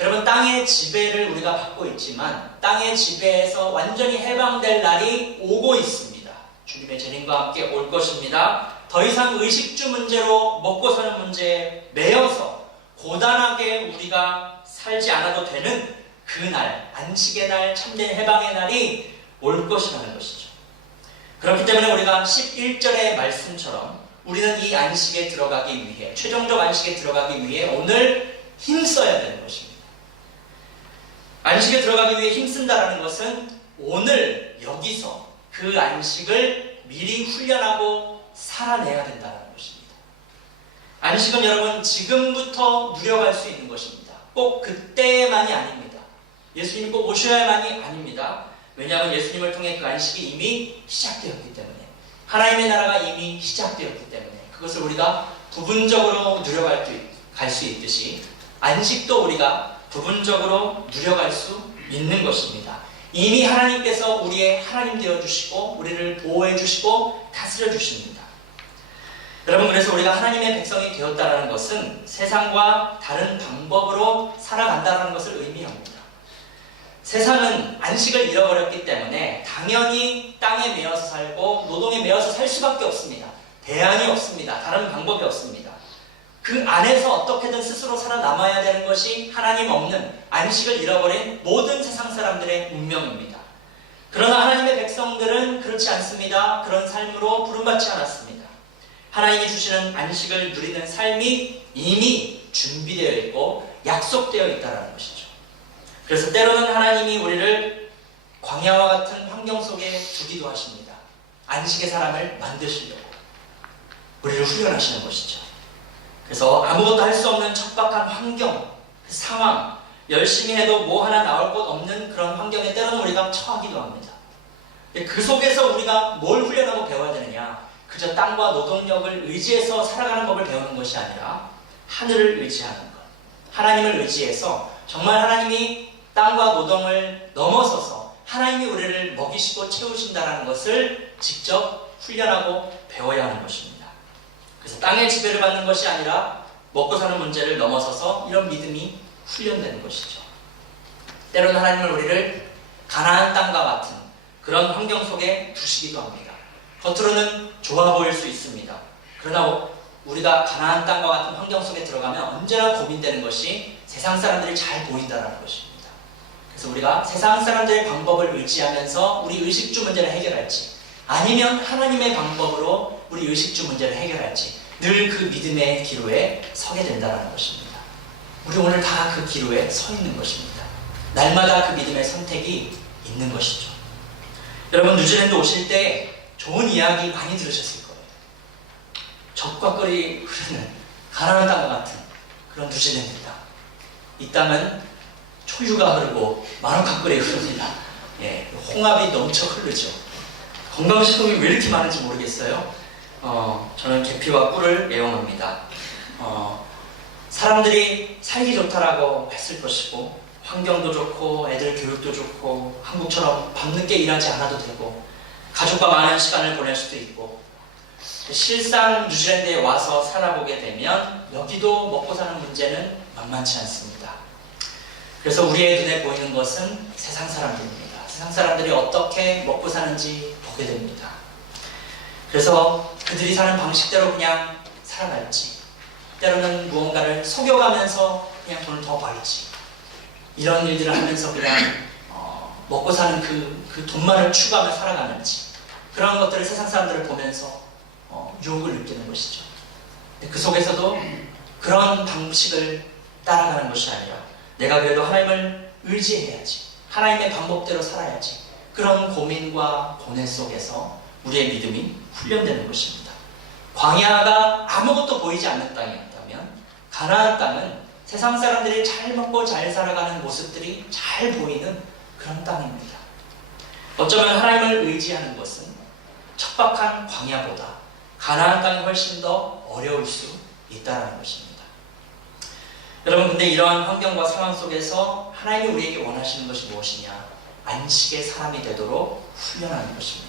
여러분, 땅의 지배를 우리가 받고 있지만 땅의 지배에서 완전히 해방될 날이 오고 있습니다. 주님의 재림과 함께 올 것입니다. 더 이상 의식주 문제로 먹고 사는 문제에 매여서 고단하게 우리가 살지 않아도 되는 그날, 안식의 날, 참된 해방의 날이 올 것이라는 것이죠. 그렇기 때문에 우리가 11절의 말씀처럼 우리는 이 안식에 들어가기 위해, 최종적 안식에 들어가기 위해 오늘 힘써야 되는 것입니다. 안식에 들어가기 위해 힘쓴다는 것은 오늘 여기서 그 안식을 미리 훈련하고 살아내야 된다는 것입니다. 안식은 여러분 지금부터 누려갈 수 있는 것입니다. 꼭 그때만이 아닙니다. 예수님이 꼭 오셔야만이 아닙니다. 왜냐하면 예수님을 통해 그 안식이 이미 시작되었기 때문에, 하나님의 나라가 이미 시작되었기 때문에 그것을 우리가 부분적으로 누려갈 수 있듯이 안식도 우리가 부분적으로 누려갈 수 있는 것입니다. 이미 하나님께서 우리의 하나님 되어주시고 우리를 보호해주시고 다스려주십니다. 여러분, 그래서 우리가 하나님의 백성이 되었다는 것은 세상과 다른 방법으로 살아간다는 것을 의미합니다. 세상은 안식을 잃어버렸기 때문에 당연히 땅에 매여서 살고 노동에 매여서 살 수밖에 없습니다. 대안이 없습니다. 다른 방법이 없습니다. 그 안에서 어떻게든 스스로 살아남아야 되는 것이 하나님 없는 안식을 잃어버린 모든 세상 사람들의 운명입니다. 그러나 하나님의 백성들은 그렇지 않습니다. 그런 삶으로 부름받지 않았습니다. 하나님이 주시는 안식을 누리는 삶이 이미 준비되어 있고 약속되어 있다는 것이죠. 그래서 때로는 하나님이 우리를 광야와 같은 환경 속에 두기도 하십니다. 안식의 사람을 만드시려고 우리를 훈련하시는 것이죠. 그래서 아무것도 할 수 없는 척박한 환경, 그 상황, 열심히 해도 뭐 하나 나올 것 없는 그런 환경에 때로는 우리가 처하기도 합니다. 그 속에서 우리가 뭘 훈련하고 배워야 되느냐? 그저 땅과 노동력을 의지해서 살아가는 법을 배우는 것이 아니라 하늘을 의지하는 것, 하나님을 의지해서 정말 하나님이 땅과 노동을 넘어서서 하나님이 우리를 먹이시고 채우신다는 것을 직접 훈련하고 배워야 하는 것입니다. 그래서 땅의 지배를 받는 것이 아니라 먹고 사는 문제를 넘어서서 이런 믿음이 훈련되는 것이죠. 때로는 하나님은 우리를 가나안 땅과 같은 그런 환경 속에 두시기도 합니다. 겉으로는 좋아 보일 수 있습니다. 그러나 우리가 가나안 땅과 같은 환경 속에 들어가면 언제나 고민되는 것이 세상 사람들이 잘 보인다는 것입니다. 그래서 우리가 세상 사람들의 방법을 의지하면서 우리 의식주 문제를 해결할지, 아니면 하나님의 방법으로 우리 의식주 문제를 해결할지 늘 그 믿음의 기로에 서게 된다는 것입니다. 우리 오늘 다 그 기로에 서 있는 것입니다. 날마다 그 믿음의 선택이 있는 것이죠. 여러분, 뉴질랜드 오실 때 좋은 이야기 많이 들으셨을 거예요. 적과 꿀이 흐르는 가나안 땅과 같은 그런 뉴질랜드다. 이 땅은 초유가 흐르고 마누카 꿀이 흐릅니다. 홍합이 넘쳐 흐르죠. 건강식품이 왜 이렇게 많은지 모르겠어요. 저는 계피와 꿀을 애용합니다. 사람들이 살기 좋다라고 했을 것이고, 환경도 좋고 애들 교육도 좋고 한국처럼 밤늦게 일하지 않아도 되고 가족과 많은 시간을 보낼 수도 있고, 실상 뉴질랜드에 와서 살아보게 되면 여기도 먹고 사는 문제는 만만치 않습니다. 그래서 우리의 눈에 보이는 것은 세상 사람들입니다. 세상 사람들이 어떻게 먹고 사는지 보게 됩니다. 그래서 그들이 사는 방식대로 그냥 살아갈지, 때로는 무언가를 속여가면서 그냥 돈을 더 벌지, 이런 일들을 하면서 그냥 먹고 사는 그 돈만을 추구하며 살아가는지, 그런 것들을 세상 사람들을 보면서 유혹을 느끼는 것이죠. 그 속에서도 그런 방식을 따라가는 것이 아니라 내가 그래도 하나님을 의지해야지, 하나님의 방법대로 살아야지, 그런 고민과 고뇌 속에서 우리의 믿음이 훈련되는 것입니다. 광야가 아무것도 보이지 않는 땅이었다면 가나안 땅은 세상 사람들이 잘 먹고 잘 살아가는 모습들이 잘 보이는 그런 땅입니다. 어쩌면 하나님을 의지하는 것은 척박한 광야보다 가나안 땅이 훨씬 더 어려울 수 있다는 것입니다. 여러분, 근데 이러한 환경과 상황 속에서 하나님이 우리에게 원하시는 것이 무엇이냐? 안식의 사람이 되도록 훈련하는 것입니다.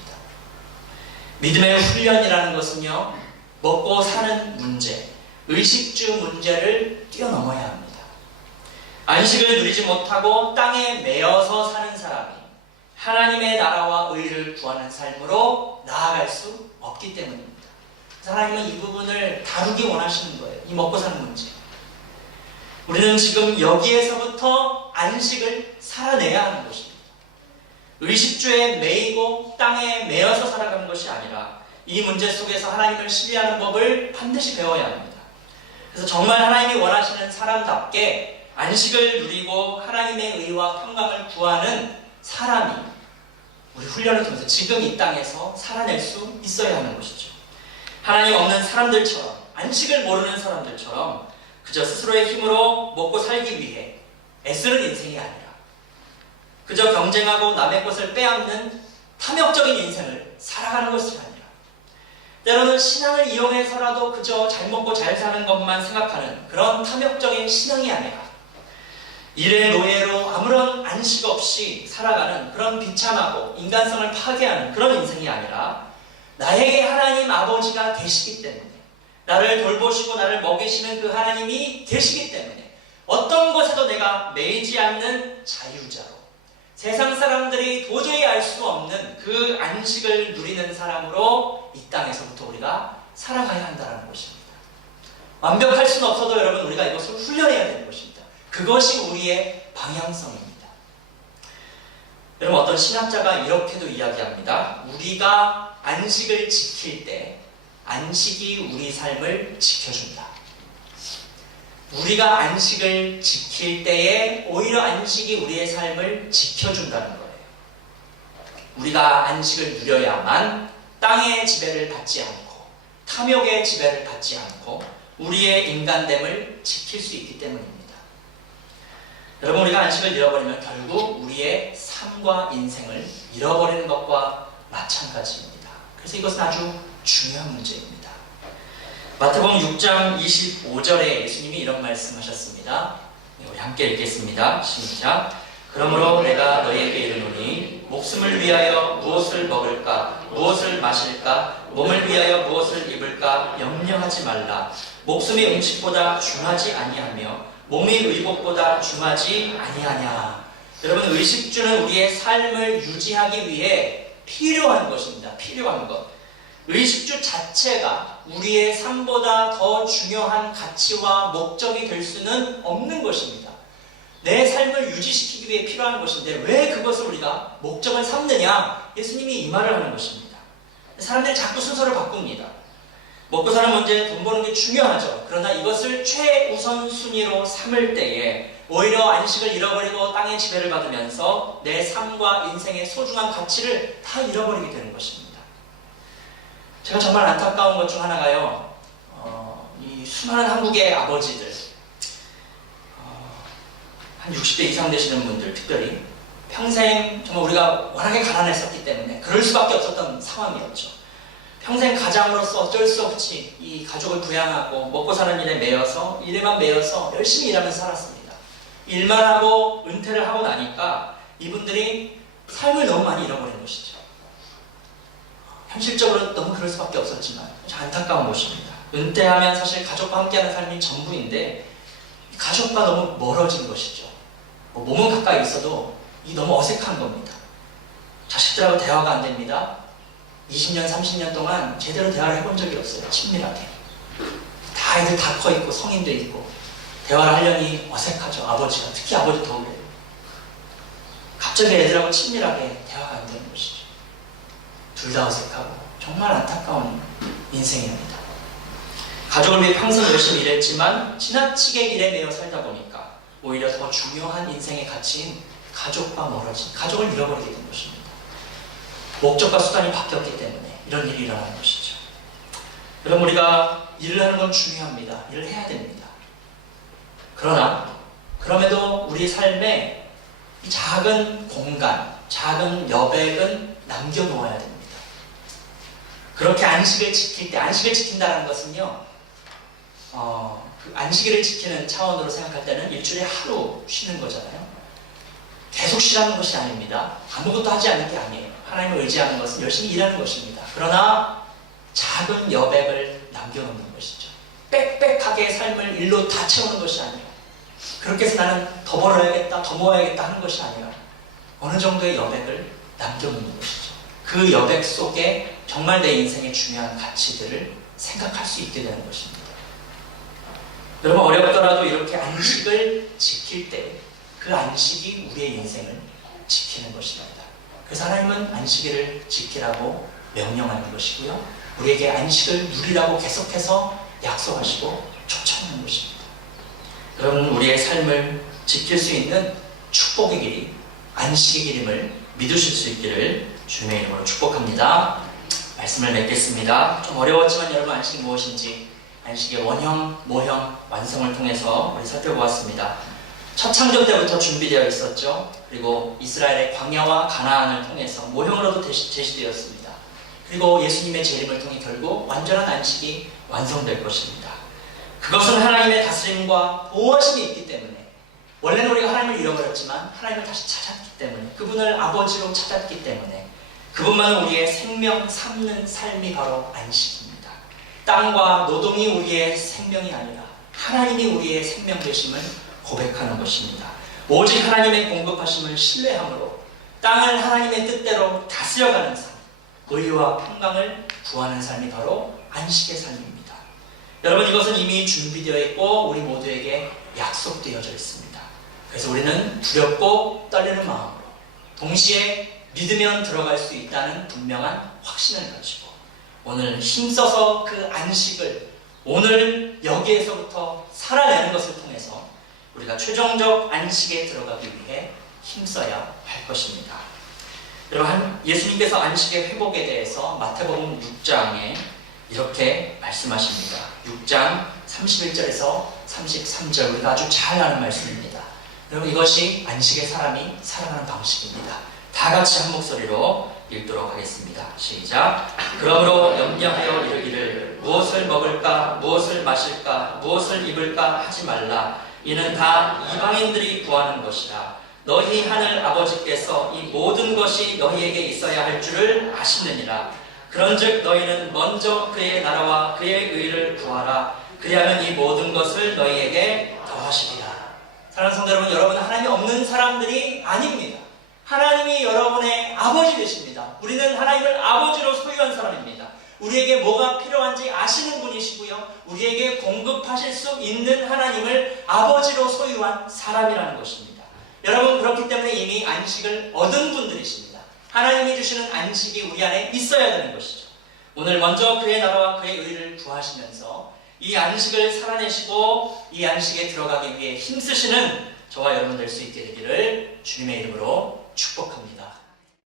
믿음의 훈련이라는 것은요, 먹고 사는 문제, 의식주 문제를 뛰어넘어야 합니다. 안식을 누리지 못하고 땅에 매여서 사는 사람이 하나님의 나라와 의를 구하는 삶으로 나아갈 수 없기 때문입니다. 하나님은 이 부분을 다루기 원하시는 거예요. 이 먹고 사는 문제. 우리는 지금 여기에서부터 안식을 살아내야 하는 것입니다. 의식주에 매이고 땅에 매여서 살아가는 것이 아니라 이 문제 속에서 하나님을 신뢰하는 법을 반드시 배워야 합니다. 그래서 정말 하나님이 원하시는 사람답게 안식을 누리고 하나님의 의와 평강을 구하는 사람이 우리 훈련을 통해서 지금 이 땅에서 살아낼 수 있어야 하는 것이죠. 하나님 없는 사람들처럼, 안식을 모르는 사람들처럼 그저 스스로의 힘으로 먹고 살기 위해 애쓰는 인생이 아니라 그저 경쟁하고 남의 것을 빼앗는 탐욕적인 인생을 살아가는 것이 아니라, 때로는 신앙을 이용해서라도 그저 잘 먹고 잘 사는 것만 생각하는 그런 탐욕적인 신앙이 아니라 일의 노예로 아무런 안식 없이 살아가는 그런 비참하고 인간성을 파괴하는 그런 인생이 아니라, 나에게 하나님 아버지가 계시기 때문에, 나를 돌보시고 나를 먹이시는 그 하나님이 계시기 때문에 어떤 것에도 내가 매이지 않는 자유자로, 세상 사람들이 도저히 알 수 없는 그 안식을 누리는 사람으로 이 땅에서부터 우리가 살아가야 한다는 것입니다. 완벽할 수는 없어도 여러분, 우리가 이것을 훈련해야 되는 것입니다. 그것이 우리의 방향성입니다. 여러분, 어떤 신학자가 이렇게도 이야기합니다. 우리가 안식을 지킬 때 안식이 우리 삶을 지켜준다. 우리가 안식을 지킬 때에 오히려 안식이 우리의 삶을 지켜준다는 거예요. 우리가 안식을 누려야만 땅의 지배를 받지 않고 탐욕의 지배를 받지 않고 우리의 인간됨을 지킬 수 있기 때문입니다. 여러분, 우리가 안식을 잃어버리면 결국 우리의 삶과 인생을 잃어버리는 것과 마찬가지입니다. 그래서 이것은 아주 중요한 문제입니다. 마태복음 6장 25절에 예수님이 이런 말씀하셨습니다. 우리 함께 읽겠습니다. 시작. 그러므로 내가 너희에게 이르노니 목숨을 위하여 무엇을 먹을까 무엇을 마실까 몸을 위하여 무엇을 입을까 염려하지 말라. 목숨이 음식보다 중하지 아니하며 몸이 의복보다 중하지 아니하냐. 여러분, 의식주는 우리의 삶을 유지하기 위해 필요한 것입니다. 필요한 것. 의식주 자체가 우리의 삶보다 더 중요한 가치와 목적이 될 수는 없는 것입니다. 내 삶을 유지시키기 위해 필요한 것인데 왜 그것을 우리가 목적을 삼느냐? 예수님이 이 말을 하는 것입니다. 사람들이 자꾸 순서를 바꿉니다. 먹고 사는 문제, 돈 버는 게 중요하죠. 그러나 이것을 최우선 순위로 삼을 때에 오히려 안식을 잃어버리고 땅의 지배를 받으면서 내 삶과 인생의 소중한 가치를 다 잃어버리게 되는 것입니다. 제가 정말 안타까운 것 중 하나가요, 이 수많은 한국의 아버지들, 한 60대 이상 되시는 분들 특별히 평생 정말 우리가 워낙에 가난했었기 때문에 그럴 수밖에 없었던 상황이었죠. 평생 가장으로서 어쩔 수 없이 이 가족을 부양하고 먹고 사는 일에 매여서 일에만 매여서 열심히 일하면서 살았습니다. 일만 하고 은퇴를 하고 나니까 이분들이 삶을 너무 많이 잃어버린 것이죠. 현실적으로 너무 그럴 수밖에 없었지만 안타까운 것입니다. 은퇴하면 사실 가족과 함께하는 삶이 전부인데 가족과 너무 멀어진 것이죠. 몸은 가까이 있어도 이 너무 어색한 겁니다. 자식들하고 대화가 안 됩니다. 20년, 30년 동안 제대로 대화를 해본 적이 없어요. 친밀하게. 다 애들 다 커 있고 성인도 있고 대화를 하려니 어색하죠. 아버지가. 특히 아버지 더 그래요. 갑자기 애들하고 친밀하게 대화가 안 되는 것이죠. 둘 다 어색하고 정말 안타까운 인생입니다. 가족을 위해 평생 열심히 일했지만 지나치게 일에 매여 살다 보니까 오히려 더 중요한 인생의 가치인 가족과 멀어진, 가족을 잃어버리게 된 것입니다. 목적과 수단이 바뀌었기 때문에 이런 일이 일어나는 것이죠. 여러분, 우리가 일을 하는 건 중요합니다. 일을 해야 됩니다. 그러나 그럼에도 우리 삶에 이 작은 공간, 작은 여백은 남겨놓아야 됩니다. 그렇게 안식을 지킬 때, 안식을 지킨다는 것은요, 그 안식일을 지키는 차원으로 생각할 때는 일주일에 하루 쉬는 거잖아요. 계속 쉬라는 것이 아닙니다. 아무것도 하지 않는 게 아니에요. 하나님을 의지하는 것은 열심히 일하는 것입니다. 그러나 작은 여백을 남겨놓는 것이죠. 빽빽하게 삶을 일로 다 채우는 것이 아니에요. 그렇게 해서 나는 더 벌어야겠다, 더 모아야겠다 하는 것이 아니라 어느 정도의 여백을 남겨놓는 것이죠. 그 여백 속에 정말 내 인생의 중요한 가치들을 생각할 수 있게 되는 것입니다. 여러분, 어렵더라도 이렇게 안식을 지킬 때 그 안식이 우리의 인생을 지키는 것입니다. 그래서 하나님은 안식일을 지키라고 명령하는 것이고요. 우리에게 안식을 누리라고 계속해서 약속하시고 초청하는 것입니다. 여러분, 우리의 삶을 지킬 수 있는 축복의 길이 안식의 길임을 믿으실 수 있기를 주님의 이름으로 축복합니다. 말씀을 맺겠습니다. 좀 어려웠지만 여러분, 안식이 무엇인지 안식의 원형, 모형, 완성을 통해서 우리 살펴보았습니다. 첫 창조 때부터 준비되어 있었죠. 그리고 이스라엘의 광야와 가나안을 통해서 모형으로도 제시되었습니다. 그리고 예수님의 재림을 통해 결국 완전한 안식이 완성될 것입니다. 그것은 하나님의 다스림과 보호하심이 있기 때문에, 원래는 우리가 하나님을 잃어버렸지만 하나님을 다시 찾았기 때문에, 그분을 아버지로 찾았기 때문에 그분만은 우리의 생명 삼는 삶이 바로 안식입니다. 땅과 노동이 우리의 생명이 아니라 하나님이 우리의 생명 되심을 고백하는 것입니다. 오직 하나님의 공급하심을 신뢰함으로 땅을 하나님의 뜻대로 다스려가는 삶, 의와 평강을 구하는 삶이 바로 안식의 삶입니다. 여러분, 이것은 이미 준비되어 있고 우리 모두에게 약속되어져 있습니다. 그래서 우리는 두렵고 떨리는 마음으로 동시에 믿으면 들어갈 수 있다는 분명한 확신을 가지고 오늘 힘써서 그 안식을 오늘 여기에서부터 살아내는 것을 통해서 우리가 최종적 안식에 들어가기 위해 힘써야 할 것입니다. 여러분, 예수님께서 안식의 회복에 대해서 마태복음 6장에 이렇게 말씀하십니다. 6장 31절에서 33절, 우리가 아주 잘 아는 말씀입니다. 여러분, 이것이 안식의 사람이 살아가는 방식입니다. 다 같이 한 목소리로 읽도록 하겠습니다. 시작. 그러므로 염려하여 이르기를 무엇을 먹을까, 무엇을 마실까, 무엇을 입을까 하지 말라. 이는 다 이방인들이 구하는 것이라. 너희 하늘 아버지께서 이 모든 것이 너희에게 있어야 할 줄을 아시느니라. 그런즉 너희는 먼저 그의 나라와 그의 의를 구하라. 그리하면 이 모든 것을 너희에게 더하시리라. 사랑하는 성도 여러분, 여러분은 하나님이 없는 사람들이 아닙니다. 하나님이 여러분의 아버지 되십니다. 우리는 하나님을 아버지로 소유한 사람입니다. 우리에게 뭐가 필요한지 아시는 분이시고요. 우리에게 공급하실 수 있는 하나님을 아버지로 소유한 사람이라는 것입니다. 여러분, 그렇기 때문에 이미 안식을 얻은 분들이십니다. 하나님이 주시는 안식이 우리 안에 있어야 되는 것이죠. 오늘 먼저 그의 나라와 그의 의를 구하시면서 이 안식을 살아내시고 이 안식에 들어가기 위해 힘쓰시는 저와 여러분 될 수 있게 되기를 주님의 이름으로 축복합니다.